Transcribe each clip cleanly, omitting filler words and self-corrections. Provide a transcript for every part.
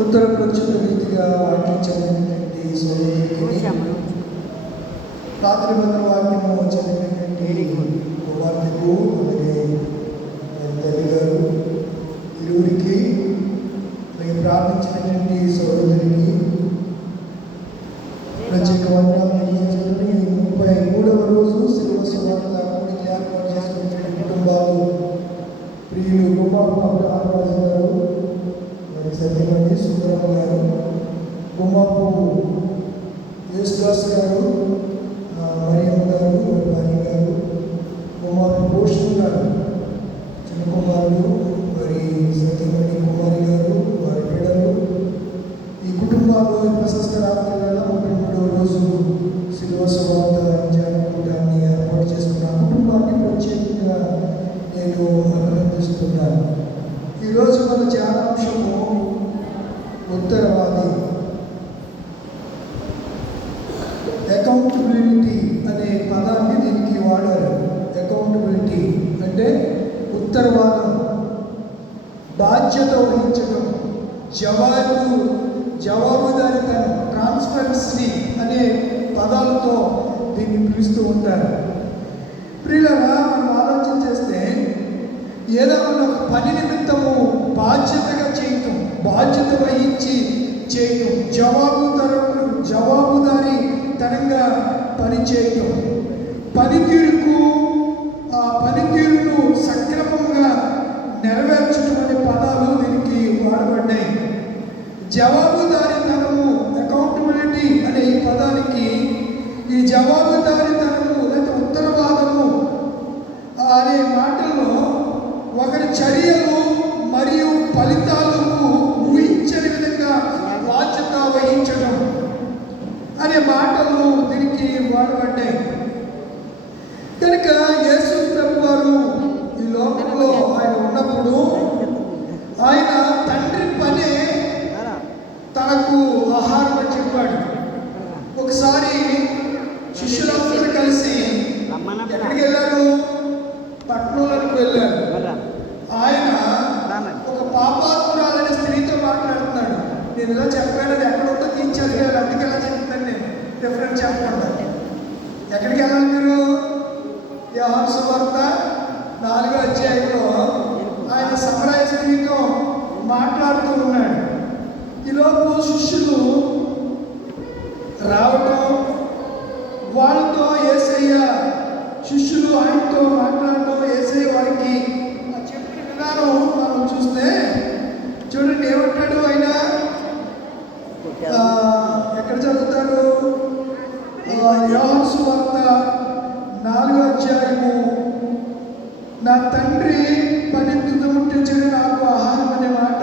ఉత్తర ప్రచుర రీతిగా వాక్యం చదివినటువంటి సోదరుడికి రాత్రి భద్ర వాక్యము చదివినటువంటి కుమార్తెకు అలాగే తల్లి గారు ఇరువురికి ప్రార్థించినటువంటి సోదరుడికి ప్రత్యేక వందనాలు తెలియజేసుకుని 33వ రోజు శిలువ సువార్త కూడిక ఏర్పాటు చేసుకున్నటువంటి కుటుంబాలు ప్రియులు గుమ్మాపు అబ్రహాం గారు, సత్యమణి సుందరమ్మ గారు, గుమ్మాపు యేసుదాస్ గారు, మరియమ్మ గారు, భార్య గారు, గుమ్మాపు భూషణ్ గారు, చిన్న కుమారుడు మరి సత్యమణి కుమారి గారు, వారి పిల్లలు, ఈ కుటుంబాలు ప్రశస్త రాత్రి వేళ 33వ రోజు శిలువ సువార్త ధ్యానకూటాన్ని ఏర్పాటు చేసుకున్న కుటుంబాన్ని ప్రత్యేకంగా నేను అభినందిస్తున్నాను. ఈరోజు మన ధ్యానాంశము ఉత్తరవాది, అకౌంటబిలిటీ అనే పదాన్ని దీనికి వాడారు. అకౌంటబిలిటీ అంటే ఉత్తరవాదం, బాధ్యత వహించడం, జవాబుదారితనం, ట్రాన్స్పరెన్సీ అనే పదాలతో దీన్ని పిలుస్తూ ఉంటారు. ప్రియులారా, మనం ఆలోచన చేస్తే ఏదైనా ఒక పని నిమిత్తము బాధ్యతగా చేయటం, బాధ్యత వహించి చేయటం, జవాబుదారీతనంగా పని చేయటం, ఆ పనితీరును సక్రమంగా నెరవేర్చడం అనే పదాలు దీనికి వాడబడ్డాయి. జవాబుదారీతనము, అకౌంటబిలిటీ అనే ఈ పదానికి ఈ జవాబుదారీతనము లేదా ఉత్తరవాదము అనే మాటల్లో ఒకరి చర్యలు మరియు ఫలితాలకు ఊహించని విధంగా బాధ్యత వహించడం అనే మాటలు దీనికి వాడబడ్డాయి. కనుక యేసు ప్రభు వారు ఈ లోకంలో ఆయన ఉన్నప్పుడు ఆయన తండ్రి పనే తనకు ఆహారం అని చెప్పాడు. ఒకసారి శిష్యులందరూ కలిసి ఎక్కడికి వెళ్ళారు? పట్టణంలోకి వెళ్ళారు. ఆయన ఒక పాపాత్మురాలనే స్త్రీతో మాట్లాడుతున్నాడు. నేను ఇలా చెప్పాను, అది ఎక్కడ ఉందో తీర్చారు కదా, అందుకే ఎలా చెప్తాను నేను డిఫరెంట్ చెప్పకుండా. ఎక్కడికి వెళ్ళాలి మీరు? యోహాను సువార్త 4వ అధ్యాయంలో ఆయన సమరయ స్త్రీతో మాట్లాడుతూ ఉన్నాడు. ఈలోపు శిష్యులు రావటం, వాళ్ళతో యేసయ్య, శిష్యులు ఆయనతో మాట్లాడటం, యేసయ్య వారికి చెప్పిన విధానం మనం చూస్తే చూడండి ఏమంటాడు ఆయన. ఎక్కడ చదువుతారు? యోహాను సువార్త 4వ అధ్యాయము, నా తండ్రి పని తుదముట్టించని నాకు ఆహారం అనే మాట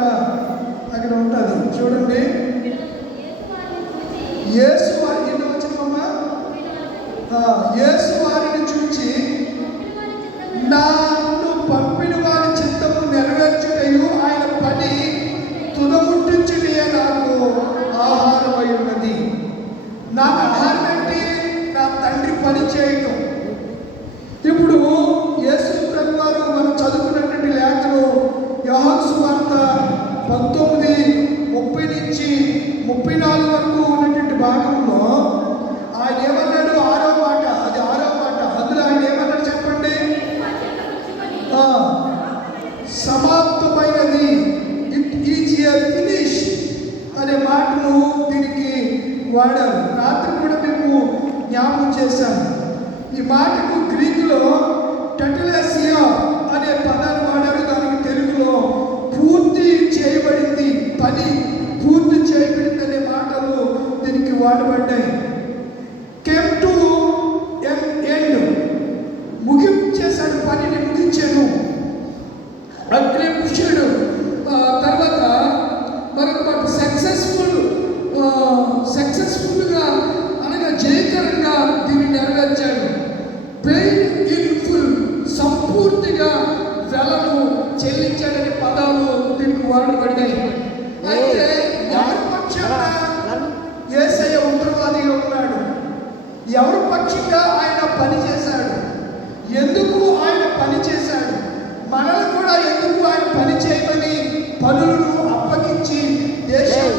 అక్కడ ఉంటుంది. చూడండి, యేసు వారికి ఎన్నో వచ్చినమ్మా, యేసు వారిని చూచి నన్ను పంపిన వారి చిత్తము నెరవేర్చుటయు ఆయన పని తుదముట్టించుటయే నాకు ఆహారం అయి ఉన్నది. నాకు ఆహారం ఏంటి? నా తండ్రి పని చేయటం. ఇప్పుడు యేసు ప్రభు వారు మనం చదువుకున్నటువంటి లేఖను యోహాను సువార్త 19:30 నుంచి 34 వరకు ఉన్నటువంటి భాగంలో ఆయన ఏమన్నాడు? 6వ మాట, అది 6వ మాట. అందులో ఆయన ఏమన్నాడు చెప్పండి? సమాప్తమైనది, ఇట్ ఈజ్ ఫినిష్ అనే మాటను దీనికి వాడారు. రాత్రి కూడా మీకు జ్ఞాపకం చేశాను. ఈ మాటకు గ్రీకులో టెటలేసియా అనే పదాన్ని వాడారు. దానికి తెలుగులో పూర్తి చేయబడింది, పని పూర్తి చేయబడింది అనే మాటలు దీనికి వాడబడ్డాయి. కేమ్ టు ఎండ్, ముగించేశాడు, పనిని ముగించాను, అగ్రేపుష్యుడు. తర్వాత మరొక మాట సక్సెస్ఫుల్గా అనగా జయకరంగా దీన్ని నెరవేర్చాడు. పెయిడ్ ఇన్ ఫుల్, సంపూర్తిగా వెలను చెల్లించాడనే పదాలు దీనికి వాడబడ్డాయి. అయితే ఎవరి పక్షంగా యేసయ్య ఉత్తరవాదిగా ఉన్నాడు? ఎవరి పక్షంగా ఆయన పని చేశాడు? ఎందుకు ఆయన పని చేశాడు? మనల్ని కూడా ఎందుకు ఆయన పని చేయమని పనులను అప్పగించి దేశాన్ని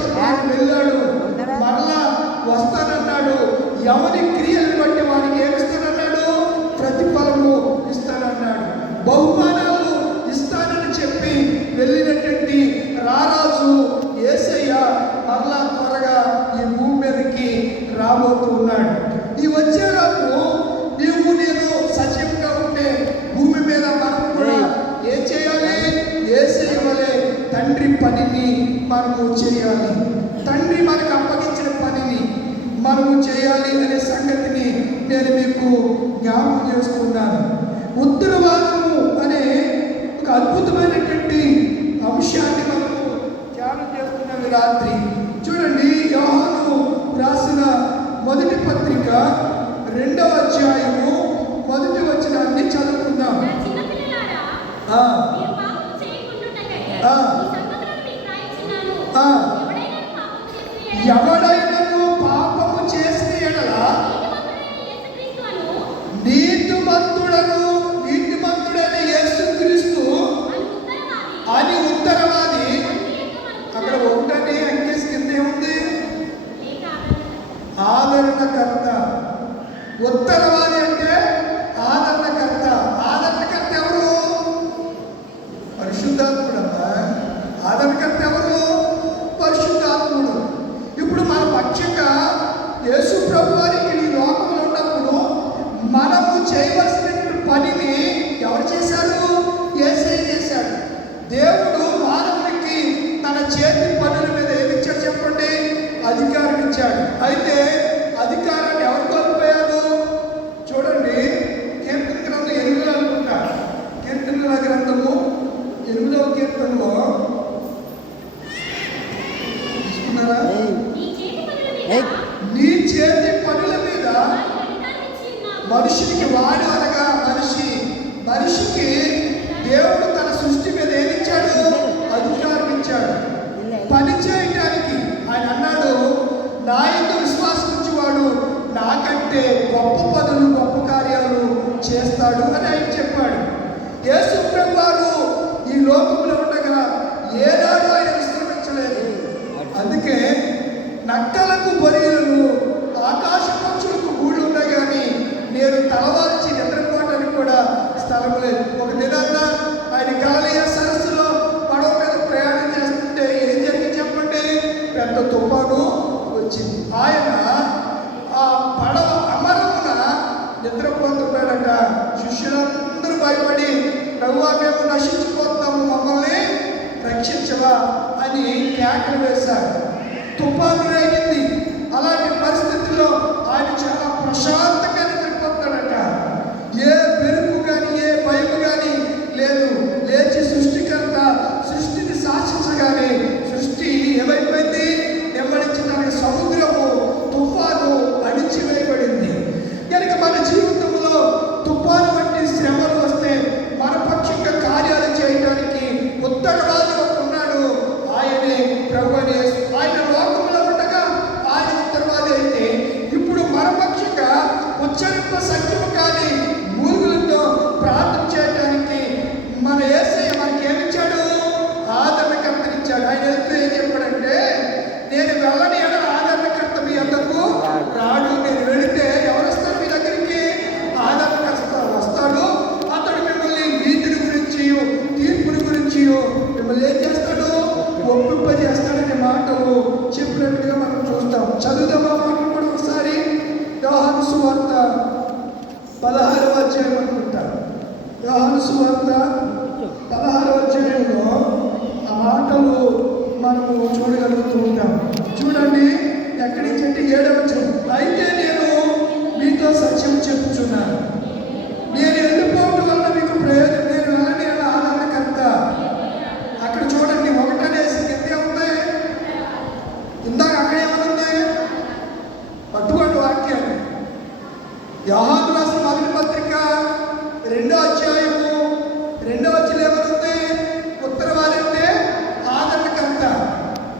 ఉత్తరవాదము అనే ఒక అద్భుతమైనటువంటి అంశాన్ని మనము ధ్యానం చేస్తున్నాం ఈ రాత్రి. చూడండి, యోహాను రాసిన మొదటి పత్రిక 2వ అధ్యాయము 1వ వచనాన్ని చదువుకుందాం. ఎవడైనను పాపము చేసిన ఎడల నీతిమంతుడైన యేసుక్రీస్తు అని ఉత్తరవాది. అక్కడ ఒకటని అంకేసి కింద ఏముంది? ఆదరణకర్త. ఉత్తరవాది అంటే ఆదరణకర్త. ఆదరణకర్త ఎవరు? పరిశుద్ధాత్ముడమ్మా. ఆదరణకర్త ఎవరు? పరిశుద్ధాత్ముడు. ఇప్పుడు మన పక్షంగా యేసు ప్రభు వారికి ఈ లోకంలో ఉన్నప్పుడు మనము చేయవలసిన పనిని ఎవరు చేశారు? యేసయ్య చేశాడు. దేవుడు మానవునికి తన చేతి పనుల మీద ఏమిచ్చాడు చెప్పండి? అధికారం ఇచ్చాడు. అయితే అధికారాన్ని ఎవరు కోల్పోయారు? చూడండి, కీర్తన గ్రంథం 8 అనుకుంటా. కీర్తనల గ్రంథము 8వ కీర్తనలో తీసుకున్నారా? నీ చేతి పనుల మీద మనిషికి వాడు అనగా మనిషికి దేవుడు తన సృష్టి మీద ఏమిచ్చాడు? అధికారం ఇచ్చాడు పని చేయటానికి. ఆయన అన్నాడు, నా యందు విశ్వాసం ఉంచేవాడు నాకంటే గొప్ప పనులు గొప్ప కార్యాలు చేస్తాడు అని ఆయన చెప్పాడు. యేసు ప్రభు వారు ఈ లోకంలో ఉండగా ఏనాడు ఆయన విశ్రమించలేదు. అందుకే నక్కలకు బరీలను ఆకాశ పక్షులకు గూడు ఉన్నాయి, కానీ నేను తలవాల్చి నిద్రపోవడానికి కూడా స్థలం లేదు. ఒక దినాన్న ఆయన గలిలయ సరస్సులో పడవ మీద ప్రయాణం చేస్తుంటే ఏం జరిగింది చెప్పండి? పెద్ద తుఫాను వచ్చింది. ఆయన ఆ పడవ అమరమున నిద్రపోతున్నాడట. శిష్యులందరూ భయపడి, ప్రభువా, మేము నశించిపోతున్నాము, మమ్మల్ని రక్షించవా అని కేకలు వేశారు. తుఫాను రేగింది. అలాంటి పరిస్థితుల్లో ఆయన చాలా ప్రశాంతంగా నిద్రపోతాడట. ఏ బెరుకు కానీ ఏ భయం కానీ లేదు. లేచి సృష్టికర్త సృష్టిని శాసించగానే సృష్టి ఏమైపోయింది? నెమ్మడించడానికి సముద్రము తుఫాను అణిచివేయబడింది. కనుక మన జీవితంలో తుఫాను వంటి శ్రమలు వస్తే మన పక్షంగా కార్యాలు చేయడానికి ఉత్తరవాది ఉన్నాడు. ఆయనే ప్రభువు. ఆయన లోకంలో ఉండగా ఆయన ఉత్తరవాది అయితే, ఇప్పుడు మన పక్షంగా ఉచ్చరింప సత్యము కానీ మూలుగులతో ప్రార్థన చేయడానికి మన యేసయ్య మనకి ఏమిచ్చాడు? ఆదరణకర్తనిచ్చాడు. ఆయన వెళ్తే ఏం చెప్పాడంటే, నేను వెళ్ళని ఎడల ఆదరణకర్త మీ అందరకు రాడు. నేను వెళితే ఎవరు వస్తారు మీ దగ్గరికి? ఆదరణకర్త వస్తాడు. అతడు మిమ్మల్ని నీతిని గురించి తీర్పుని గురించి మిమ్మల్ని ఏం చేస్తాడు? ఒప్పింపజేస్తాడనే మాటలు చెప్పినట్టుగా మనం చూస్తాం. చదువుదామా మాటలు కూడా ఒకసారి? యోహాను సువార్త 16వ అధ్యాయం అనుకుంటా. యోహాను సువార్త 16వ అధ్యాయంలో ఆ మాటలు మనము చూడగలుగుతూ ఉంటాం. చూడండి, ఎక్కడి నుంచి అంటే 7వ వచనం. అయితే నేను మీతో సత్యం చెప్పుచున్నాను, నేను వెళ్ళిపోవడం వల్ల మీకు ప్రయోజనం. నేను వెళ్ళని అలా ఆదరణకర్త. అక్కడ చూడండి, ఒకటనేసి కింద ఉంది. ఇందాక అక్కడ ఏమనుంది? పట్టుకోండి వాక్యాన్ని. యోహాను రాసిన మొదటి పత్రిక 2వ అధ్యాయము 2వ వచనం ఏమనుంది? ఉత్తరవాది అంటే ఆదరణకర్త.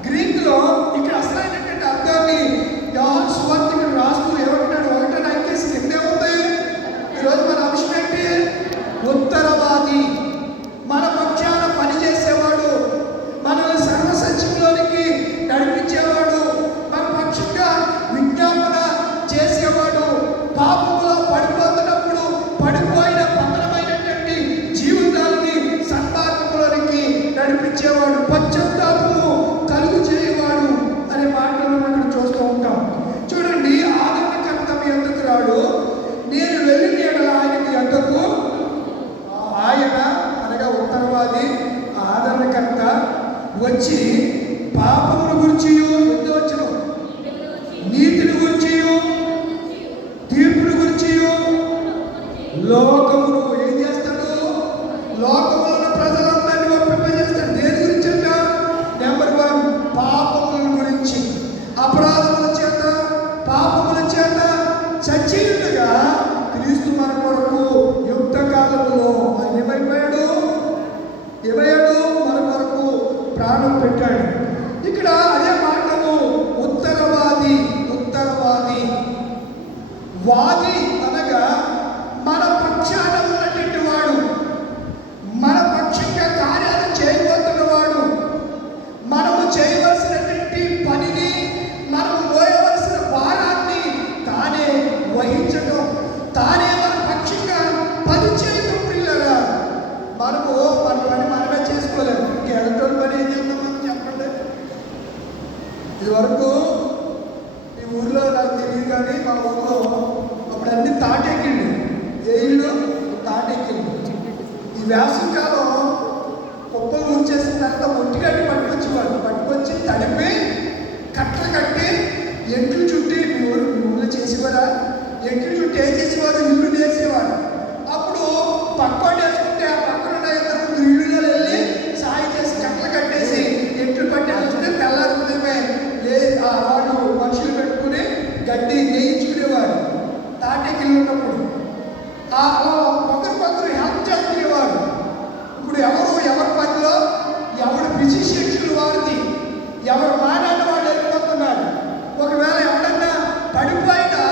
గ్రీకులో ఇక్కడ అసలైనటువంటి అర్థాన్ని యోహాను సువార్తికుడు రాస్తూ ఏమంటాడు? ఒకటని అంకేసి కింద ఏముంది? ఈరోజు మన అంశం ఏంటి? ఉత్తరవాది. మన పక్షాన పనిచేసేవాడు, మనల్ని సర్వసత్యంలోనికి నడిపించేవాడు, మన పక్షంగా విజ్ఞాపన చేసేవాడు, పాపములో పడిపోతున్నప్పుడు పడిపోయిన పతనమైనటువంటి జీవితాన్ని సన్మార్గంలోనికి నడిపించేవాడు, పశ్చాత్తాపము కలుగు చేయవాడు అనే మాటలు మనం చూస్తూ ఉంటాం. చూడండి, ఆదరణకర్త మీ ఎందుకు రాడు? నేను వెళ్ళిన ఎడల ఆయన మీ ఎందుకు. ఆయన అనగా ఉత్తరవాది ఆదరణకర్త వచ్చి పాపమును గురించి, ఎందు వచ్చిన నీతిని గురించి, తీర్పుని గురించి, లోకమును ఏం చేస్తాడు? వరకు ఈ ఊర్లో నాకు తెలియదు, కానీ మా ఊర్లో అప్పుడు అన్ని తాటెక్కిళ్ళు, ఏ ఇళ్ళు తాటెక్కిళ్ళు. ఈ వేసవికాలం కుప్పలు ఊడ్చేసిన తర్వాత ఒంటిగడ్డి పట్టుకొచ్చేవాడు, పట్టుకొచ్చి తడిపి కట్టలు కట్టి ఎంట్లు చుట్టి ఊళ్ళో చేసేవారా, ఎంట్లు చుట్టి ఏం చేసేవారు, ఇల్లు వేసేవాడు. అప్పుడు పక్కోటి వేసుకుంటే ఆ పక్కన ఇద్దరు ఇళ్ళులో వెళ్ళి సాయం చేసి కట్టలు కట్టేసి ఎంట్లు పట్టేస్తే తెల్లారి ఉదయమే ఆ వాళ్ళు మనుషులు పెట్టుకుని గడ్డి వేయించుకునేవారు. తాటెక్కిళ్ళు ఉన్నప్పుడు ఒకరికొకరు హెల్ప్ చేసుకునేవారు. ఇప్పుడు ఎవరి పనిలో ఎవరు బిజీ షెడ్యూల్ వారిది, ఎవరు మానాన్ని వాళ్ళు వెళ్ళిపోతున్నారు. ఒకవేళ ఎవరన్నా పడిపోయినా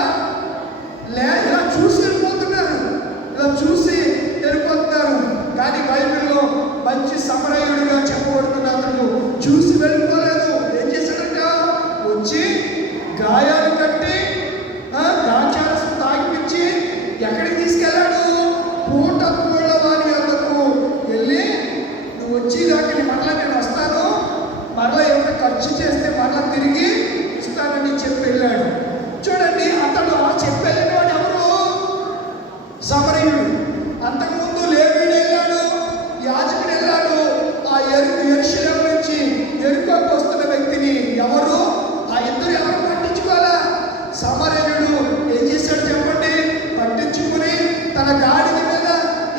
ఇలా చూసి వెళ్ళిపోతున్నారు, ఇలా చూసి వెళ్ళిపోతున్నారు. కానీ బైబిల్లో మంచి సమరయుడిగా చెప్పబడుతున్న అతను చూసి వెళ్ళిపోలేదు. ఏం చేశాడంట, వచ్చి గాయాలు కట్టి ద్రాక్షారసం తాగిపించి ఎక్కడికి తీసుకెళ్ళాడు, పూట పూల వారి వద్దకు వెళ్ళి, నువ్వు వచ్చేదాకా మరలా నేను వస్తాను, మరలా ఏమైనా ఖర్చు చేస్తే మరలా తిరిగి ఇస్తానని చెప్పి వెళ్ళాడు. చూడండి, అతడు చెప్పి వెళ్ళిన వాడు ఎవరు, సమరయుడు. అంతకుముందు లేవీయుడు వెళ్ళాడు, యాజకుడు వెళ్ళాడు. ఆ యెరూషలేము నుంచి యెరికోకు వస్తున్న వ్యక్తిని ఎవరు, ఆ ఇద్దరు ఎవరు పట్టించుకోవాలా. సమరయుడు ఏం చేశాడు చెప్పండి, పట్టించుకుని తన గాడిద మీద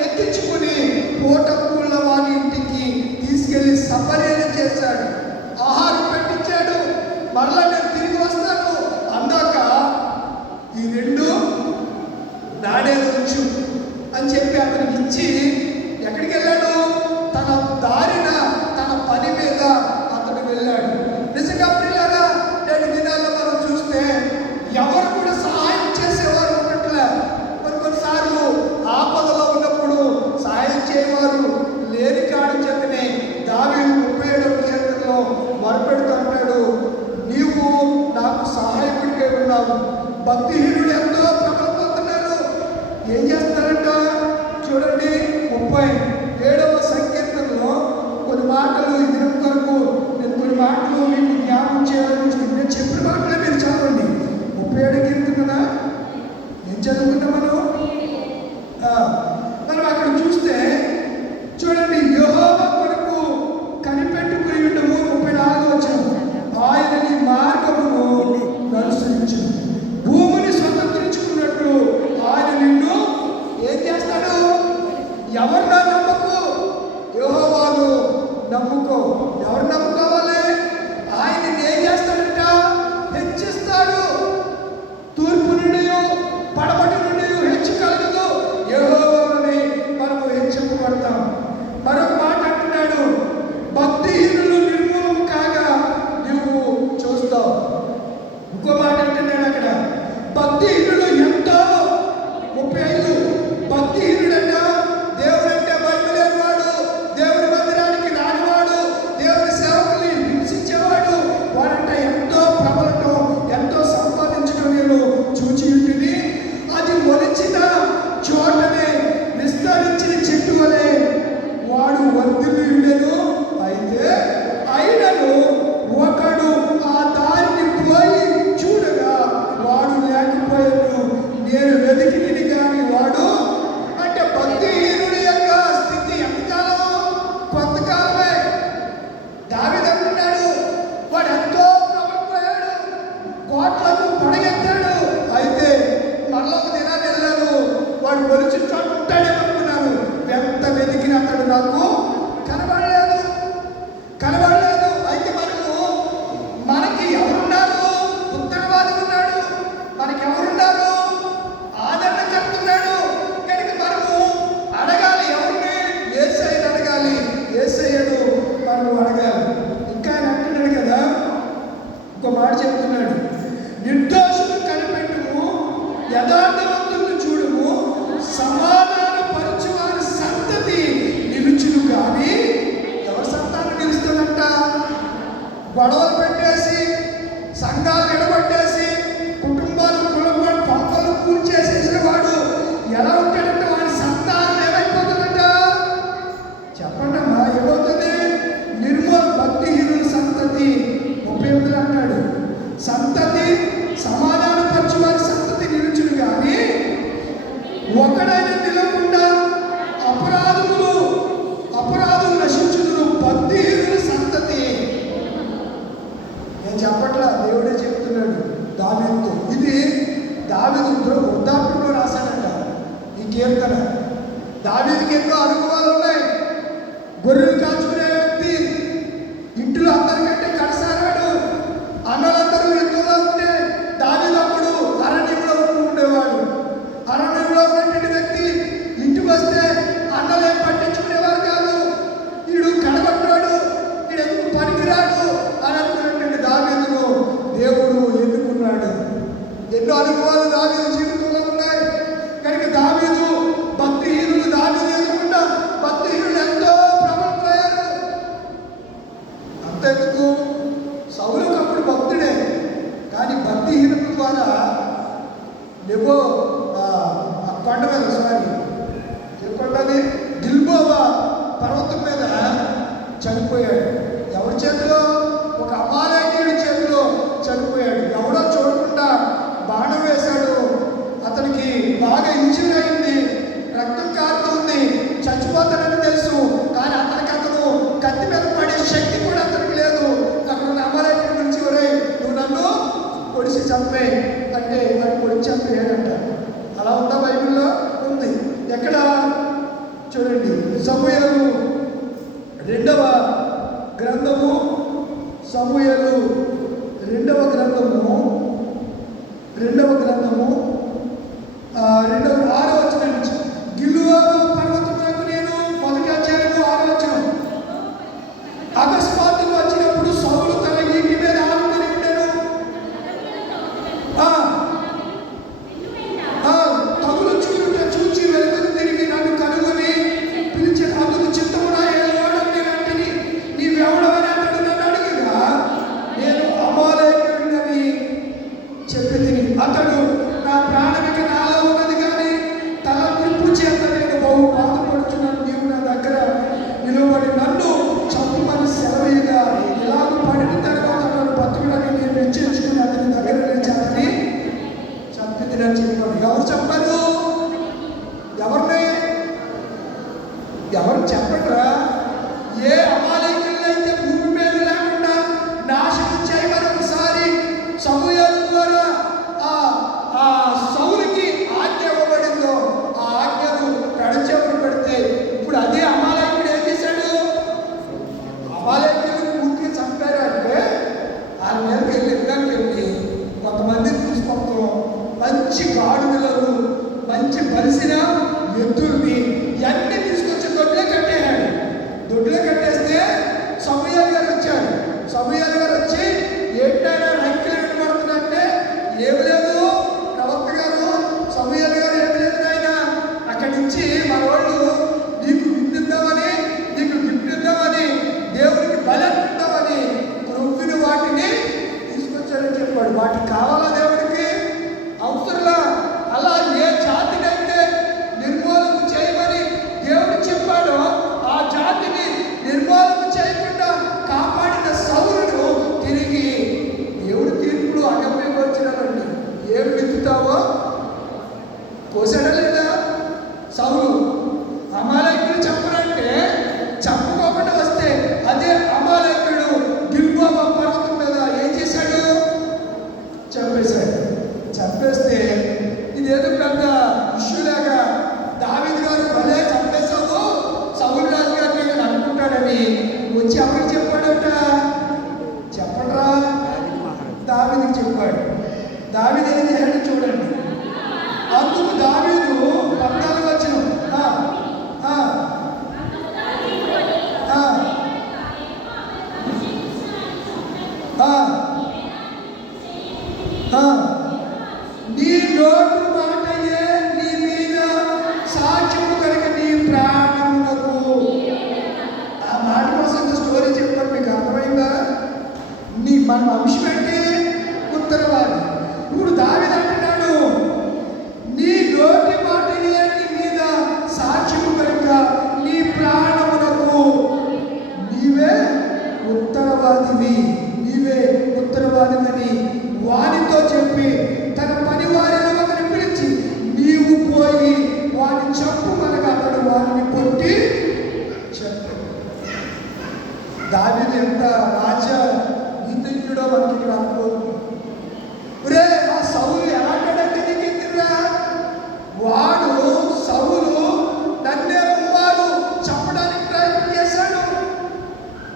ఎక్కించుకుని పూట పూల వారి ఇంటికి తీసుకెళ్లి సపర్యలు చేశాడు, ఆహారం పెట్టించాడు. మరలా నేను తిరిగి వస్తాను అందాక ఈ 2 నాణేలు ఉంచు అని చెప్పి అతనికి ఇచ్చి ఎక్కడికి వెళ్ళాడు, తన దారిన తన పని మీద అతడు వెళ్ళాడు. నిజంగా ప్రియులారా, నేటి దినాల్లో మనం చూస్తే ఎవరు కూడా సహాయం చేసేవారు ఉన్నట్లే. కొన్నిసార్లు ఆపదలో ఉన్నప్పుడు సహాయం చేయవారు లేని కాడు చెప్పినే దావీదు 37వ కీర్తనలో మొరపెడుతున్నాడు, నీవు నాకు సహాయకుడిగా ఉన్నావు. భక్తిహీనుడు ఎంతో ప్రబలపోతున్నారు. ఏం చేస్తారంట చూడండి, 37వ సంకీర్తనలో కొన్ని మాటలు ఇది వరకు నేను కొన్ని మాటలు మీకు జ్ఞాపకం చేయాలని నేను చెప్పిన మాటలే మీరు చదవండి. 37 కీర్తన ఏం చదువుకుంటాం మనం అక్కడ చూస్తే చూడండి, యెహోవా కొరకు కనిపెట్టుకుని ఉండము. 34 వచ్చాము, ఆయన నీ మార్గమును అనుసరించు, భూమిని స్వతంత్రించుకున్నట్టు ఆయన నిన్ను ఏం చేస్తాడు, ఎవరినా నమ్మకు, యెహోవాను నమ్ముకో. ఎవరు నమ్ముకోవాలి, ఆయన ఏం చేస్తాడంట, హెచ్చిస్తాడు. తూర్పు నుండి పడమటి నుండి హెచ్చు కలగదు, యెహోవాని మనము హెచ్చింపబడతాం. మరొక మాట అంటున్నాడు, భక్తిహీనులు నిర్మూలన కాగా నువ్వు చూస్తావు. ఇంకో మాట అంటున్నాడు అక్కడ, భక్తిహీనులు ఎంతో 35 భక్తిహీనుడంట దేవుడంటే భయం లేనివాడు, దేవుని మందిరానికి రానివాడు, దేవుని సేవకుని హింసించేవాడు, వాడంట ఎంతో ప్రబలటం, ఎంతో సంపాదించడం నేను చూచి ఉంటుంది. అది మొలిచిన చోటనే విస్తరించిన చెట్టు వలె వాడు వర్ధిల్లుండెను. అయితే అయినను ఒకడు ఆ దారిని పోయి చూడగా వాడు లేకపోయాను, నేను వెతికిని కానీ వాడు. అంటే భక్తిహీనుడి యొక్క స్థితి ఎంతకాలం, కొంతకాలమే. దావీదు అంటున్నాడు, వాడు ఎంతో ప్రబలిపోయాడు, కోట్లకు పడగెత్తాడు. అయితే మరొక దినాన్ని వెళ్ళాను, వాడు మొలిచిన చోట ఉంటాడేమనుకున్నాను, ఎంత వెతికిన అతడు నాకు కనబడలేదు. అయితే మనకి ఎవరున్నారు, ఉత్తరవాది ఉన్నాడు, మనకి ఎవరున్నారు, ఆదరణ చెప్తున్నాడు. కనుక మనము అడగాలి, ఎవరిని, యేసయ్యను అడగాలి, యేసయ్యను మనము అడగాలి. ఇంకా ఆయన అంటున్నాడు కదా, ఇంకో మాట చెప్తున్నాడు, నిర్దోషులు కనిపెట్టుము, యథార్థవంతులను చూడుము, సమాధాన పరచు వారి సంతతి నిలుచును. కానీ ఎవరి సంతానం నిలుస్తుందంట, గొడవలు పెట్టేసి సంఘాలు ఎడబట్టేసి కుటుంబాలు కులంబాలు పంపలు కూల్చేసేసిన వాడు ఎలా ఉంటాడంటే వాడి సంతానం ఏమైపోతుందంట, చెప్పండి అమ్మా, ఏమవుతుంది, నిర్మూల భక్తిహీనుల సంతతి 38 అంటాడు. చూడండి, సమూయేలు రెండవ గ్రంథము, సమూయేలు రెండవ గ్రంథము 6వ నుంచి, గిల్బోవ పర్వతమునకు నేను, మొదటి అధ్యాయము 6వ, అకస్మాత్తుగా వచ్చినప్పుడు సౌలు తన ఇంటి మీద ఆనుకొని ఉండెను. తగులు చూచి వెలుగును తిరిగి నన్ను కనుగొని పిలిచి, అందుకు చిత్తమున ఏడవని నీవెవడవని అతడు నన్ను అడుగగా, నేను అమాలేకుడినని చెప్పి తిని, అతడు నా ప్రాణమిక నాలో ఉన్నది కానీ తల తిప్పు చేత నేను బహు బాధపడుతున్నాను. నీవు నా దగ్గర నిలబడి నన్ను చంపమని సెలవుగా, ఎలాగ పడిన తర్వాత నన్ను బతుకుడని నేను నిశ్చయించుకుని అతని దగ్గర నిలిచానని చంపితినని చెప్పాడు. ఎవరు చెప్పారు? ఎవరు చెప్పట్రా? ఏ అమాలేకులైతే భూమి మీద లేకుండా నాశనం చేయమని ఒకసారి సమూయేలు ద్వారా ఆ సౌలుకి ఆజ్ఞ ఇవ్వబడిందో, ఆ ఆజ్ఞను పెడచెవిన పెడితే ఇప్పుడు అదే అమాలేకుడు ఏం చేశాడు? అమాలేకులు పూర్తిగా చంపారు అంటే వాళ్ళ మీదకి వెళ్ళి కొంతమందిని తీసుకొస్తాం, మంచి గాడిదలను, మంచి బలిసిన ఎద్దుల్ని ఇవన్నీ తీసుకొచ్చి దొడ్లో కట్టేయాడు. దొడ్లో కట్టేస్తే సమూయేలు గారు వచ్చారు. సమూయేలు గారు వచ్చి, ఏంటైనా రైతులు వినబడుతుందంటే, ఏమి లేదు ప్రవక్త గారు, సమూయేలు గారు, ఏమి లేదు ఆయన, అక్కడి నుంచి మన వాళ్ళు నీకు విందిద్దామని, నీకు గిఫ్ట్ ఇద్దామని, దేవుడికి బలం ఇద్దామని ప్రొవ్విన వాటిని తీసుకొచ్చారని చెప్పాడు. వాటికి కావాలా దేవుడికి? అవసరంలా. అలా ఏ జాతినైతే నిర్మూలన చేయమని దేవుడు చెప్పాడో ఆ జాతిని నిర్మూలన చేయకుండా కాపాడిన సౌలును తిరిగి దేవుడు తీర్పుడు అగమ్యకు వచ్చినాడండి. ఏం విత్తుతావో కోసాడా లేదా? సౌలు అమాలేకుడు చెప్పనంటే చెప్పుకోకుండా వస్తే అదే అమాలేకుడు గిల్బోవ పర్వతం మీద ఏం చేశాడు? చంపేశాడు. చంపేస్తే ఇదేదో పెద్ద ఇష్యూలాగా దావీదు గారు భలే చంపేశావు సౌలు రాజు గారిని నేను అనుకుంటాడని వచ్చి ఎవరికి చెప్పాడట? చెప్పడరా? దావీదుకి చెప్పాడు. దావీదు ఏం చేశాడు చూడండి. అందుకు దావీదు 14వ వచనం, నీ నోటు మాటయే నీ మీద సాక్ష్యము కనుక నీ ప్రాణమునకు. ఆ మాట కోసం స్టోరీ చెప్పాడు. మీకు అర్థమైందా? మన వంశం అంటే ఉత్తరవాది. ఇప్పుడు దావీదు అంటున్నాడు, నీ నోటి మాటయే నీ మీద సాక్ష్యము కనుక నీ ప్రాణమునకు. నీవే ఉత్తరవాదివి అని వానితో చెప్పి తన పని వారిని ఒకరిని పిలిచి, నీవు పోయి వాని చంపు మనకు అతడు వారిని కొట్టి చెప్పు. దావీదు ఎంత రాజ నీతిజ్ఞుడో మనకి ఇక్కడ అనుకోదు. రే, ఆ సౌలు ఎలాంటాడంటే నీకెందుకురా? వాడు సౌలు నన్నే వాడు చంపడానికి ప్రయత్నం చేశాడు.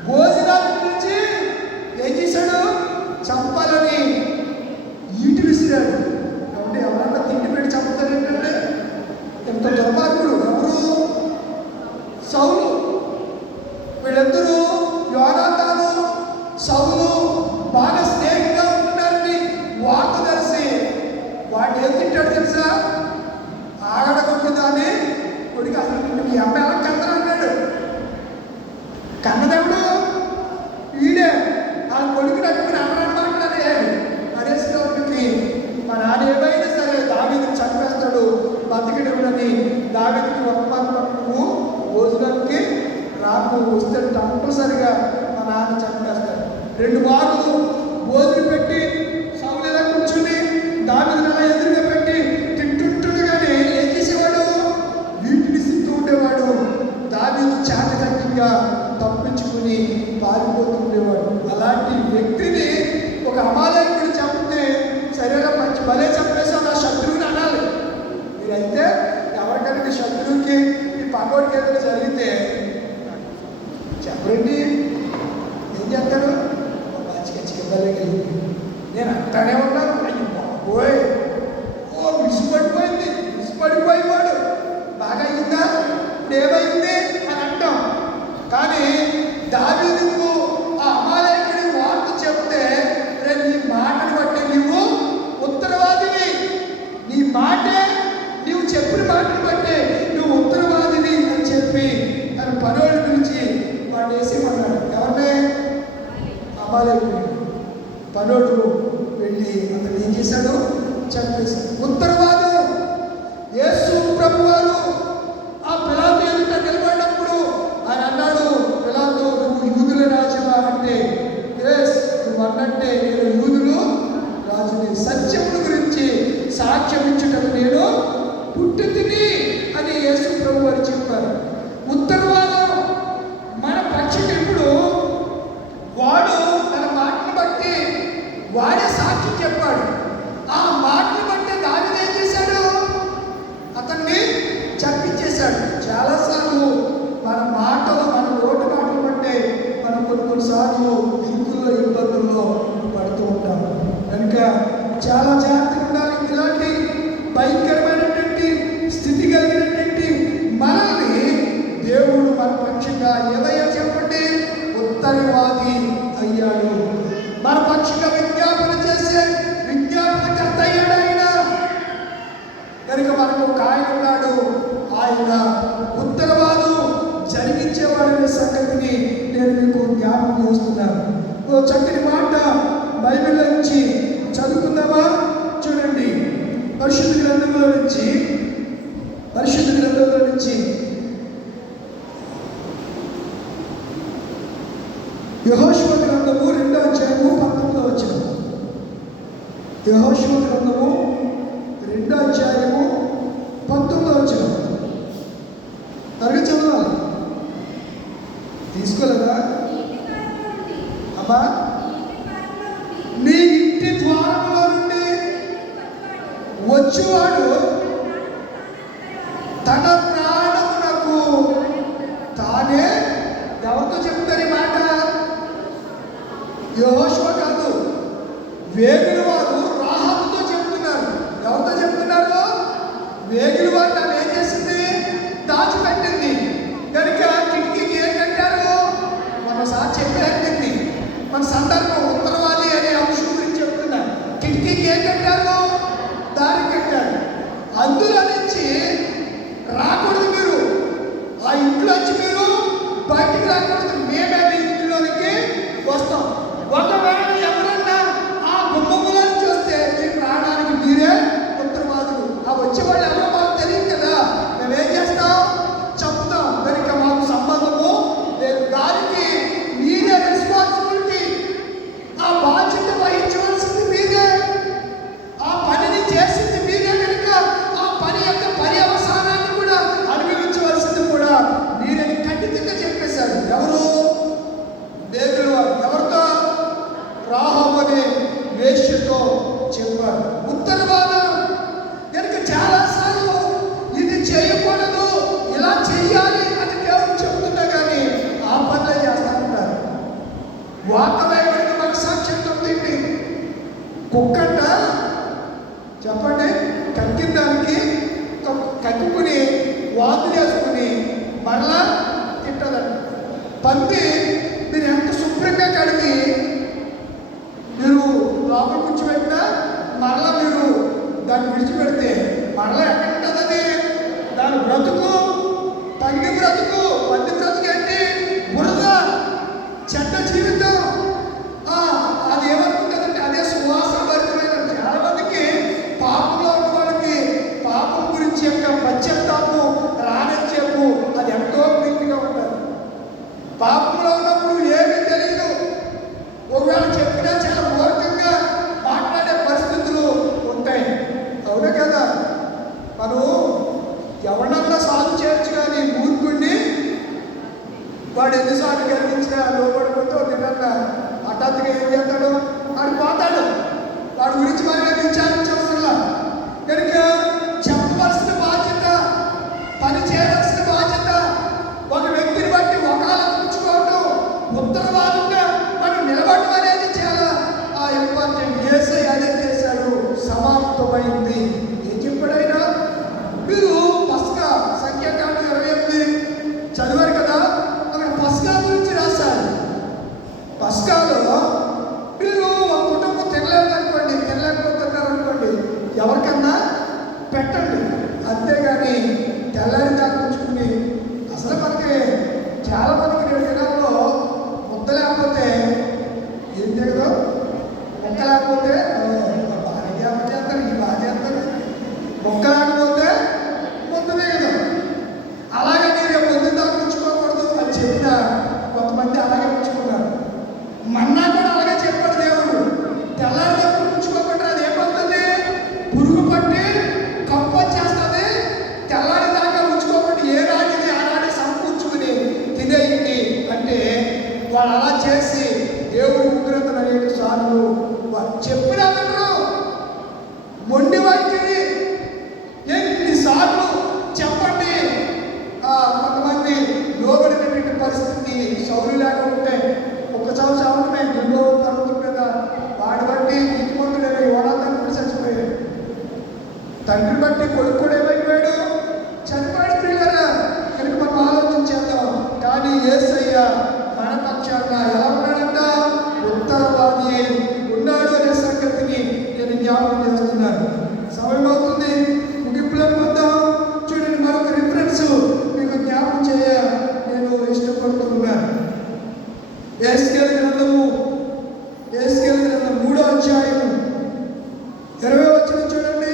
భోజనాల గురించి ఏం చేశాడు? చంపాలని ఈటి విసిరాడు. కాబట్టి ఎవరన్నా తిండి పెట్టి చంపుతారు ఏంటంటే ఎంత దుర్మార్గుడు. ఎవరు? సౌలు. వీళ్ళిద్దరూ యోనాతాను సౌలు బాగా స్నేహంగా ఉంటున్నారని వార్త తెలిసి వాడు ఏం తింటాడు తెలుసా? ఆగడగొట్టుదాని కొడుకు అసలు మీ అమ్మాయి ఎలా కన్నా అన్నాడు. కన్నదెవడు? వీడే. ఆ కొడుకుని అట్టుకుని అమరాడు అనేసినప్పటికీ మా నాన్న ఏమైనా సరే దావీదుని చంపేస్తాడు, బతికిడని దావీదుకి నువ్వు భోజనానికి రాకు, వస్తే కంపల్సరిగా మా నాన్న చంపేస్తాడు. 2 మార్లు భోజనం పెట్టి సౌలు ఎలా కూర్చుని దావీదుని అలా ఎదురుగా పెట్టి తింటుండగానే ఏం చేసేవాడు? వీటిని సిద్ధు ఉండేవాడు. దావీదు చాకచక్యంగా తప్పించుకుని పారిపోతూ ఉండేవాడు. అలాంటి వ్యక్తిని ఒక అమాలేకుడు చంపితే శరీరం మంచి భలే చంపేసావు నా శత్రువుని అనాలి. మీరైతే ఎవరికైనా మీ శత్రువుకి ఈ పగోడికి ఏదైనా జరిగితే చెప్పండి ఏం చేస్తారు? మంచిగా చికెన్లకి నేను అంటానే ఉన్నాను, అయ్యి బాబోయ్ ఓ విసుపడిపోయింది, విసుపడిపోయేవాడు బాగా అయిందా, ఇప్పుడు ఏమైంది అని అంటాం. కానీ దావీదుకు ఆ అమాలేకుడి వార్త చెప్తే, నీ మాటను బట్టి నువ్వు ఉత్తరవాదివి, నీ మాటే నువ్వు చెప్పిన మాటను బట్టి నువ్వు ఉత్తరవాదివి అని చెప్పి తన పనులు పిలిచి వాడు వేసేమన్నాడు. ఎవరినే? అమాలేకుడు. పనోడు వెళ్ళి అతను ఏం చేశాడు? చంపేశాడు. ఉత్తరవాదం. యేసు ప్రభు వారు ఆ పిలాతు ఎదుట నిలబడినప్పుడు ఆయన అన్నాడు, పిలాతు నువ్వు యూదుల రాజువా అంటే, నువ్వు అన్నట్టే నేను యూదులు రాజుని, సత్యముల గురించి సాక్ష్యం ఇచ్చుటకు నేను పుట్టి తిని అని యేసు ప్రభు వారు చెప్పారు. ఉత్తరవాదం మన పక్షికుడు వాడు తన మాటను బట్టి వాడే సాక్ష్యం చెప్పాడు. ఆ మాటను బట్టి దావీదు ఏం చేశాడు? అతన్ని చంపించేశాడు. చాలాసార్లు మన మాటలు, మన నోటి మాటలు బట్టే మనం కొన్నిసార్లు ఇరుకుల్లో ఇబ్బందుల్లో పడుతూ ఉంటాం. కనుక చాలా జాగ్రత్తగా ఉండాలి. ఇలాంటి భయంకరమైనటువంటి స్థితి కలిగినటువంటి మనల్ని దేవుడు మన పక్షంగా ఏదయ్యా చెప్పండి? ఉత్తరవాది అయ్యాడు. మన పక్షంగా విజ్ఞాపన చేసే విజ్ఞాపనకర్త అయ్యాడు ఆయన. కనుక మనకు ఒక ఆయన ఉన్నాడు, ఆయన ఉత్తరవాదు జరిగించేవాడనే సంగతిని నేను మీకు జ్ఞాపకం చేస్తున్నాను. ఓ చక్కని మాట బైబిల్లో నుంచి చదువుకుందామా? చూడండి, పరిశుద్ధ గ్రంథంలో నుంచి యెహోషువ గ్రంథము 2వ అధ్యాయము 19వ వచనం. యెహోషువ గ్రంథము 2వ అధ్యాయము 19వ వచనం. త్వరగా చదవాలి. తీసుకోలేదా అమ్మా? నీ ఇంటి ద్వారంలో నుండి వచ్చేవాడు తన ప్రాణమునకు తానే, ఎవరితో చెప్తారు ఈ మాట? యెహోషువ కాదు, వేగుల వారు రాహాబుతో చెప్తున్నారు. ఎవరితో చెప్తున్నారు? వేగుల వారు తను ఏం చేసింది? దాచిపెట్టింది. కనుక కిటికీకి ఏం కట్టారు? మనసారి చెప్పేసింది. మన సందర్భం ఉత్తరవాది అనే అంశం గురించి చెప్తున్నారు. కిటికీకి ఏం కట్టారు? దారి కట్టారు. అందులో నుంచి రాకూడదు, మీరు ఆ ఇంట్లోంచి మీరు బయటికి రాకూడదు. మేమే మీ ఇంట్లోనికి వస్తాం. ఒకవేళ ఎవరన్నా ఆ గుమ్మములో చూస్తే మీ ప్రాణానికి మీరే ఉత్తరవాదులు. ఆ వచ్చేవాళ్ళు ఎవరో మాకు తెలియదు కదా, మేమేం చేస్తాం? చెప్తాం. కనుక మాకు సంబంధము లేదు. దానికి మీరే రెస్పాన్సిబిలిటీ, ఆ బాధ్యత వహించవలసింది మీరే, ఆ పనిని చేసింది మీరే. కనుక ఆ పని యొక్క పర్యవసానాన్ని కూడా అనుభవించవలసింది కూడా మీరని ఖండితంగా చెప్పేశారు. ఎవరు? దేవుడు వారు. ఎవరితో? రాహాబు అనే వేశ్యతో చెప్పారు. ఉత్తరవాదం. కనుక చాలాసార్లు ఇది చేయకూడదు, ఇలా చెయ్యాలి అని దేవుడు చెప్తున్నా కానీ ఆ పనులే చేస్తా ఉంటారు. వాకవేయడానికి మన సాక్ష్యంతో తిండి కుక్కంట చెప్పండి, కక్కిన దానికి కక్కుని వాంతులు వేసుకుని మరలా తింటదంట. పంది మీరు ఎంత శుభ్రంగా కడిగి మీరు లోపల కూర్చోబెట్టినా మరలా మీరు దాన్ని విడిచిపెడితే మరలా ఎక్కడ ఉంటుందని? దాని బ్రతుకు పంది బ్రతుకు. పంది బ్రతుకు ఏంటి? బురద, చెడ్డ జీవితం. అది ఏమనుకుంటుందంటే అదే సువాసన భరితమైన. చాలా మందికి పాపంలో ఉన్న వాళ్ళకి పాపం గురించి యొక్క పశ్చాత్తాపం రానిచ్చేపు అది ఎంతో ప్రీతిగా ఉంటుంది. పాపంలో ఉన్నప్పుడు ఏమీ తెలియదు. ఒకవేళ చెప్పినా చాలా మూర్ఖంగా మాట్లాడే పరిస్థితులు ఉంటాయి. అవునా కదా? మనం ఎవరన్నా సాగు చేయొచ్చు కానీ మూర్ఖుడిని వాడు ఎన్నిసార్లు గర్వించినా లోపడిపోతే నిన్న హఠాత్తుగా ఏం చేస్తాడు? వాడు పోతాడు. వాడి గురించి మనమే విచారించవసరంలా. కనుక చెప్పవలసిన బాధ్యత, పని చేయవలసిన బాధ్యత పెట్టండి, అంతేగాని తెల్లారి దాకా ఉంచుకుని అసలు మనకి చాలా మందికి 2 దినాల్లో ముద్ద లేకపోతే ఏం చేయదు, ముక్క లేకపోతే బాగా చేస్తారు, ఈ బాగా చేస్తారు, ముక్క లేకపోతే ముద్ద దిగదు. అలాగే రేపు పొద్దున్న దాకా ఉంచుకోకూడదు అని చెప్పిన కొంతమంది అలాగే ఉంచుకున్నారు. మన్నా కూడా అలాగే చెప్పాడు దేవుడు, తెల్లారి దాకా ఉంచుకోకుండా అది ఏమవుతుంది, పురుగు పట్టి కప్పు వచ్చేస్తుంది. తెల్లారి దాకా ఉంచుకోకుండా ఏ రాడిని ఆ రాడి సమకూర్చుకుని తినేయండి అంటే వాళ్ళు అలా చేసి దేవుడి ఉగ్రతను అనేక సార్లు చెప్పినా మొండి వాటిని ఎన్నిసార్లు చెప్పండి. కొంతమంది లోబడినటువంటి పరిస్థితి సౌలు లేకుంటే ఒక్కసారి సాగుతున్నాయి ఎన్నో పర్వతం మీద వాడి బట్టి నీతిమంతుడైన యోనాతాను కూడా చచ్చిపోయాడు. తండ్రి బట్టి కొడుకు కూడా ఏమైపోయాడు, చనిపోయాడు. ప్రియులారా, కనుక మనం ఆలోచించేద్దాం. కానీ యేసయ్య మన పక్షాన ఎలా ఉన్నాడంట, ఉత్తరవాది ఉన్నాడు అనే సంగతిని నేను జ్ఞాపకం చేస్తున్నాను. సమయం అవుతుంది, ముగింపులోకి వద్దాం. చూడండి, మరొక రిఫరెన్స్ మీకు జ్ఞాపకం చేయ నేను ఇష్టపడుతున్నాను. యెహెజ్కేలు గ్రంథము 3వ అధ్యాయము 20వ వచనం చూడండి.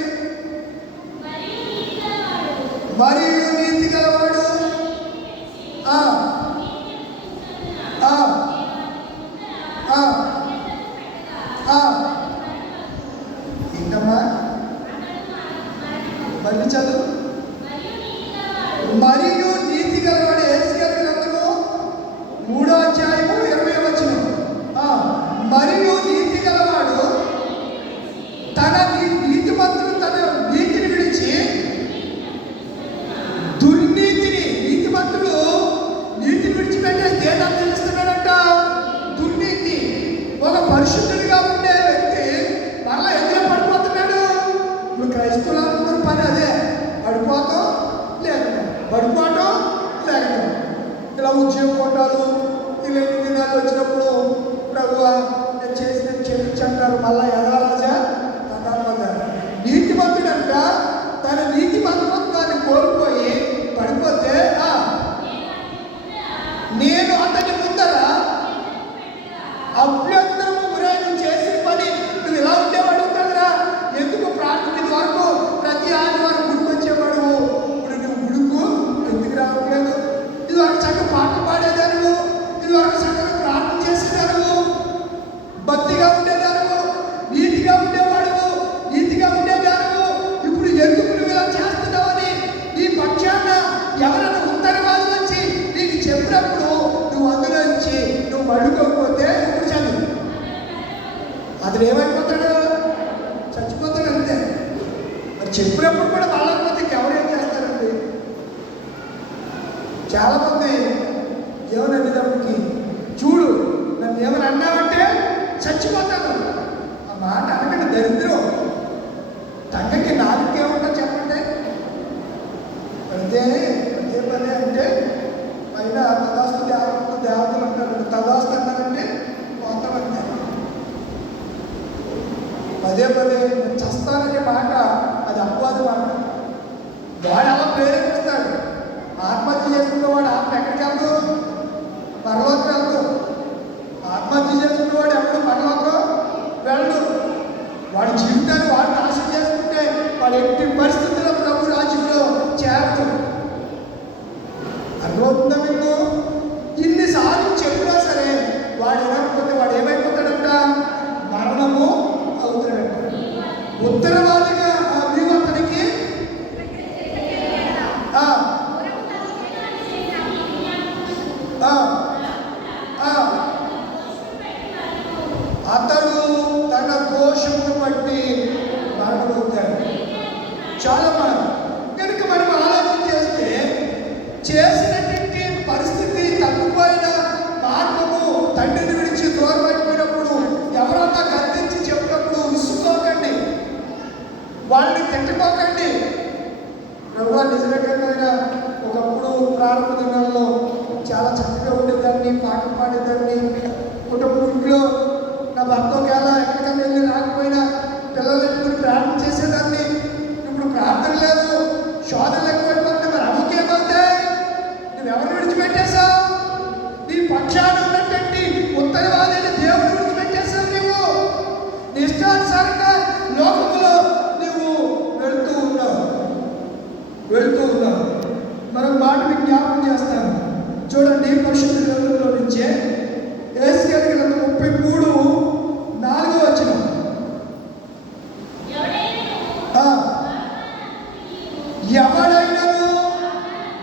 మరియు నీతి గలవాడు ఏంటమ్మా మళ్ళీ చదువు. మరియు నీతి గలవాడు, యెహెజ్కేలు గ్రంథము 3వ అధ్యాయము 20వ వచనం. మరియు నీతి గలవాడు తన నీతిమంతుడు తన నీతిని విడిచి దుర్నీతిని, నీతిమంతుడు నీతిని విడిచిపెట్టే దేని అనుసరిస్తున్నాడంట, దుర్నీతి. ఒక పరిశుద్ధుడిగా ఉండే వ్యక్తి మరలా ఎందులో పడిపోతున్నాడు. ఇప్పుడు క్రైస్తవులందరూ పని అదే, పడిపోతాం లేకపోతే పడిపోవటం లేకపోతే ఇలా ఉద్యోగం కొట్టాలు. ఇలాంటి దినాలు వచ్చినప్పుడు ప్రభువా నేను చేసిన క్షమించంటారు, మళ్ళా ఎదారాజా అన్నారు. నీతిమంతుడంట తన నీతిమంతుత్వాన్ని కోల్పోయి పడిపోతే నేను అతని ముందర అభ్యంతరము గురైన చేసిన పని నువ్వు ఇలా ఉండేవాడు కదరా, ఎందుకు ప్రార్థన వరకు ప్రతి ఆదివారం గుడికి వచ్చేవాడు, ఇప్పుడు నువ్వు గుడుకు ఎందుకు రావట్లేదు? ఇది వరకు చక్కగా పాట పాడేదాను, ఇది వరకు చక్కగా ప్రార్థన చేసేదాను, భక్తిగా ఉండేదాను, నీతిగా ఉండేవాడు, నీతిగా ఉండేదాను. ఇప్పుడు ఎందుకు నువ్వు ఇలా చేస్తున్నావని నీ పక్షాన ఎవరైనా ఉత్తరవాదు వచ్చి నీకు చెప్పినప్పుడు నువ్వు అందులో నుంచి నువ్వు మడుకోకపోతే ఇప్పుడు చదువు, అతను ఏమైపోతాడు, చచ్చిపోతాడు అంతే. మరి చెప్పినప్పుడు కూడా వాళ్ళకపోతే ఎవరేం చేస్తారండి? చాలామంది ఏమని అనేటప్పటికి, చూడు నన్ను ఏమని అన్నావంటే చచ్చిపోతాను. ఆ మాట అనకండి, దరిద్రం. తగ్గకి నాలుగు ఏమంటా చెప్పండి. అదే పదే అంటే పైన తదాస్తు దేవతలు అంటారు, తదాస్తు అన్నారంటే మొత్తం అంతే. పదే నేను చస్తాననే మాట అది అపవాది మాట. వాడు అలా ప్రేరేపిస్తాడు. ఆత్మహత్య చేసుకున్నవాడు ఎక్కడికి వెళ్తూ పరలోకం వెళ్తూ, ఆత్మహత్య చేసుకున్నవాడు ఎప్పుడు పరలోకం వెళ్ళడు. వాడి జీవితాన్ని వాడు నాశనం చేసుకుంటే వాడు ఎట్టి పరిస్థితుల్లో ప్రభు రాజ్యంలో చేరదు. అర్థమవుతుందా మీకు? ఇన్నిసార్లు చెప్పినా సరే వాడు వినకపోతే వాడు ఏమైపోతాడంట, మరణము అవుతాడంట. ఉత్తరవాదిగా మీరు అతనికి అతడు తన దోషమును బట్టి మరణమవుతాడు. చాలా మనం కనుక మనం ఆలోచన చేస్తే చేసినటువంటి పరిస్థితి తప్పిపోయిన మార్గము తండ్రిని విడిచి దూరం అయిపోయినప్పుడు ఎవరన్నా గద్దించి చెప్పినప్పుడు విసుక్కోకండి, వాళ్ళని తిట్టుకోకండి. ప్రభువా నిజంగా ఒకప్పుడు ప్రారంభ దినాల్లో చాలా చక్కగా ఉండేదాన్ని, పాటలు పాడేదాన్ని, కుటుంబంలో నా భర్త ఒకవేళ ఎక్కడికైనా వెళ్ళి రాకపోయినా పిల్లలు ఎప్పుడు ప్రార్థన చేసేదాన్ని. ఇప్పుడు ప్రార్థన లేదు, పక్షాన ఉన్నటువంటి ఉత్తరవాదిని దేవుడు విడిచిపెట్టేశావు. నువ్వు నీ ఇష్టానుసారంగా లోకంలో నువ్వు వెళుతూ ఉన్నావు. మరొక మాట మీకు జ్ఞాపకం చేస్తాను. చూడండి, పరిశుద్ధ గ్రంథంలో నుంచే యేసయ్య గ్రంథం 33:4 ఎవడైనను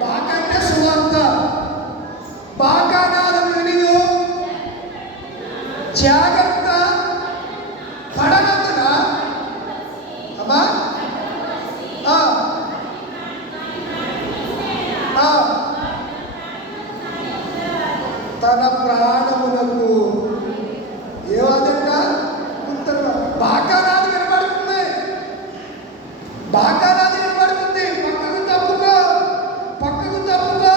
బాకంటే సువార్త బాకానాదం వినియు జాగ్రత్త పడనందున అమ్మా తన ప్రాణములకు ఏవాదంట ఉత్తర బాకానాది వినబడుతుంది. పక్కకు తప్పుకో,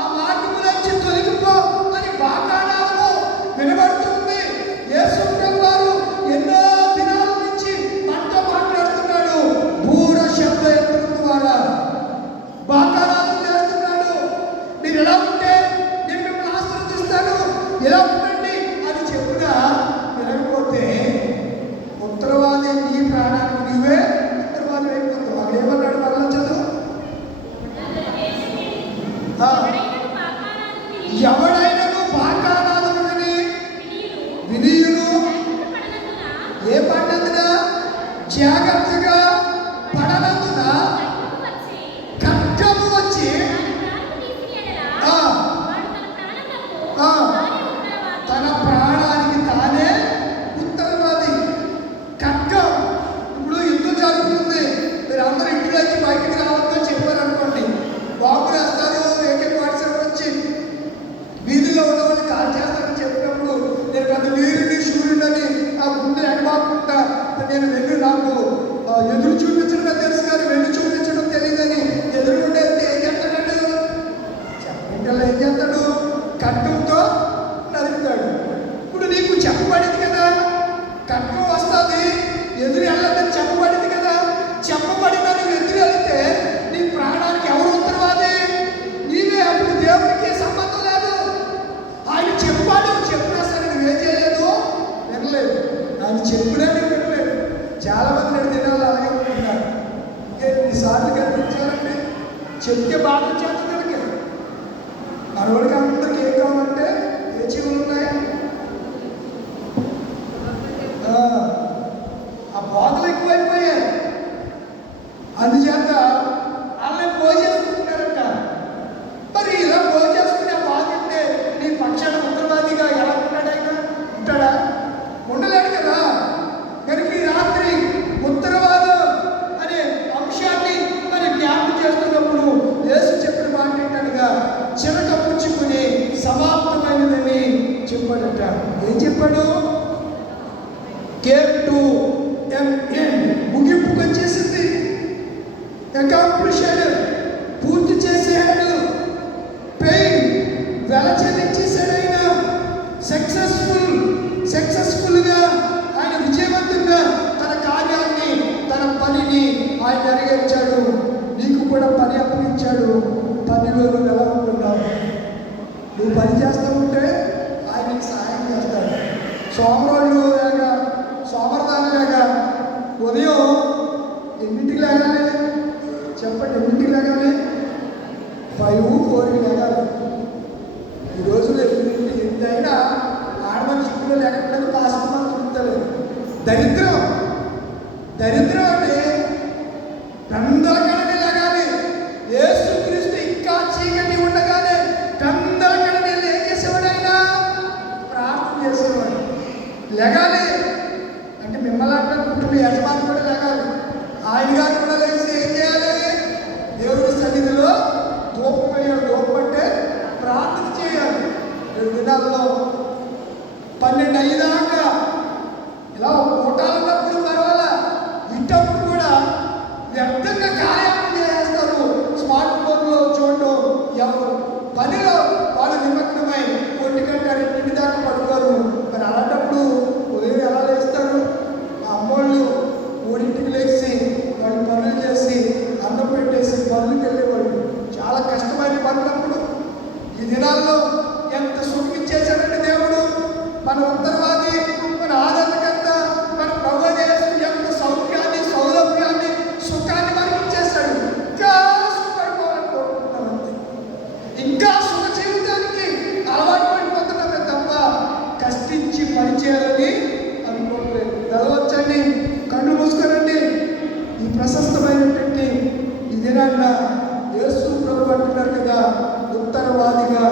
ఆ మార్గము నుంచి తొలగిపో అని బాకానాదము వినబడుతుంది. యేసు ప్రభువు వారు ఎన్నో దినాల నుంచి మనతో మాట్లాడుతున్నాడు. బూర శబ్ద యంత్రం ద్వారా బాకానాదం చేస్తున్నాడు. మీరు ఎలా ఉంటే నేను మిమ్మల్ని ఆశీర్వదిస్తాను, ఎలా ఉండండి అని చెప్పినా వినకపోతే ఉత్తరవాది నీ ప్రాణానికి నీవే ఉత్తరవాది అయిపోతావు. అక్కడ ఏమన్నాడు? మరలా చదువు. ఎవడైనను బాకానాదము వినియును ఏ పడినందున జాగ్రత్తగా పడనందున ఖడ్గము వచ్చి తన ప్రాణానికి తానే ఉత్తరవాది. ఖడ్గం. ఇప్పుడు యుద్ధం జరుగుతుంది, మీరు అందరూ ఇంట్లోంచి బయటికి రావద్దని చెప్పారనుకోండి, బాంబు వేస్తారు, AK-47 వచ్చి వీధిలో ఉన్న వాళ్ళు కాల్ చేస్తారని చెప్పినప్పుడు నేను పెద్ద వీరుని శూరుడని ఆ గుండె ఎడబాకుండా నేను వెళ్ళి నాకు ఎదురు చూపించడమే తెలుసు కానీ వెళ్ళి చూపించడం తెలియదని ఎదురుకుంటే ఏం చేస్తాడు? చెప్పండి, ఏం చేస్తాడు? ఖడ్గంతో నరుకుతాడు. ఇప్పుడు నీకు చెప్పబడింది కదా, ఖడ్గం వస్తుంది, ఎదురు వెళ్ళదని చెప్పబడింది కదా. చెప్పబడిన నువ్వు ఎదురు వెళితే నీ ప్రాణానికి ఎవరు ఉత్తరవాది? నీవే. అప్పుడు దేవుడికి సంబంధం లేదు. ఆయన చెప్పాడు, చెప్పినా సరే నువ్వేం చేయలేదు, వినలేదు. ఆయన చెప్పినా నువ్వు వినలేదు. చాలా మంది రెండు దినాలు అలాగే ఉంటున్నారు. ఎన్నిసార్లు కనిపించాలండి, చెప్తే బాధ చేస్తుంది. మనవాడికి అందరికి ఏం కావాలంటే ఏ జీవులు ఉన్నాయి, ఆ బాధలు ఎక్కువైపోయాయి. అందుచేత వాళ్ళని పోజేసుకుంటున్నారంట. మరి ఇలా పోజేసుకునే బాధ ఉంటే నీ పక్షాన ఉత్తరవాదిగా ఎలా ఉంటాడా? ఉండలేడు కదా. కనుక ఈ రాత్రి ఉత్తరవాదం అనే అంశాన్ని మరి జ్ఞాపకం చేస్తున్నప్పుడు యేసు చెప్పిన మాట ఏంటనగా చిరక పుచ్చుకుని సమాప్తమైనదని చెప్పాడట. ఏం చెప్పాడు? కేమ్ టు ముగింపుకు వచ్చేసింది. అకాంప్లిష్డ్, పూర్తి చేసేయాడు. పెయిన్ వెల చెల్లించేశాడు. ఆయన సక్సెస్ఫుల్గా ఆయన విజయవంతంగా తన కార్యాన్ని, తన పనిని ఆయన నెరవేర్చాడు. నీకు కూడా పని అప్పగించాడు. పనిలో నువ్వు ఎలా ఉంటున్నావు? నువ్వు పని చేస్తూ ఉంటే ఆయన నీకు సహాయం చేస్తాడు. సోమరదానిలాగా ఉదయం ఎన్నింటికి లేగాలి? చెప్పండి, ఎన్నింటికి లేగాలి? 5-4కి లేగాలి. ఈ రోజులో ఎంతైనా ఆడమని చిక్కులో లేకపోతే పాస్పోర్ట్ తిరుగుతలేదు. దరిద్రం అంటే కందలకడని లేగాలి. యేసుక్రీస్తు ఇంకా చీకటి ఉండగానే కందలకడని ఏం చేసేవాడు? ఆయన ప్రార్థన చేసేవాడు. లేగాలి అంటే మిమ్మల్ని అంటే కుటుంబ యజమాని కూడా లేగాలి. ఆయన గారు కూడా లేచి ఏం చేయాలి? దేవుడి సన్నిధిలో ధూపం వేయాలి. ధూపం అంటే ప్రార్థన చేయాలి. 2 దినాల్లో 12 అయ్యేదాకా ఇలా కూటాలన్నప్పుడు పర్వాలా, ఇంటప్పుడు కూడా వ్యర్థంగా కార్యాలు చేస్తారు. స్మార్ట్ ఫోన్లో చూడడం, ఎవరు పనిలో వాళ్ళు నిమగ్నమై 1 గంట 2 దాకా పడుకోరు. మరి అలాంటప్పుడు ఉదయం ఎలా లేస్తారు? అమ్మోళ్ళు 3ంటికి లేచి వాళ్ళు పనులు చేసి అన్నం పెట్టేసి పనులకు వెళ్ళేవాళ్ళు. చాలా కష్టమైన పనులప్పుడు ఈ దినాల్లో ఎంత సుఖించే మన ఉత్తరవాది, మన ఆదరణకర్త, మన ప్రభువైన యేసు ఎంత సౌఖ్యాన్ని, సౌలభ్యాన్ని, సుఖాన్ని మనకి ఇచ్చేస్తాడు. ఇంకా సుఖపడిపోవాలని కోరుకుంటున్నాం అంతే. ఇంకా సుఖ జీవితానికి అలవాటు పడిపోతున్నామే తప్ప కష్టించి పనిచేయాలని అనుకోవట్లేదు. చదవచ్చండి, కళ్ళు మూసుకోనండి. ఈ ప్రశస్తమైనటువంటి ఈ దినాన్న యేసు ప్రభు అంటున్నారు కదా, ఉత్తరవాదిగా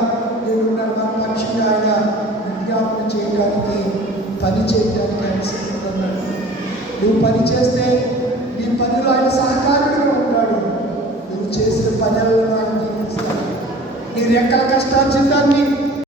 నేనున్నాను, నా పక్షంగా ఆయన విజ్ఞాపన చేయడానికి, పని చేయడానికి ఆయన సిద్ధపడుతున్నాడు. నువ్వు పని చేస్తే నీ పనిలో ఆయన సహకారుడిగా ఉంటాడు. నువ్వు చేసిన పనులను ఆయన దీవిస్తాడు. నీ రెక్కల కష్టార్జితాన్ని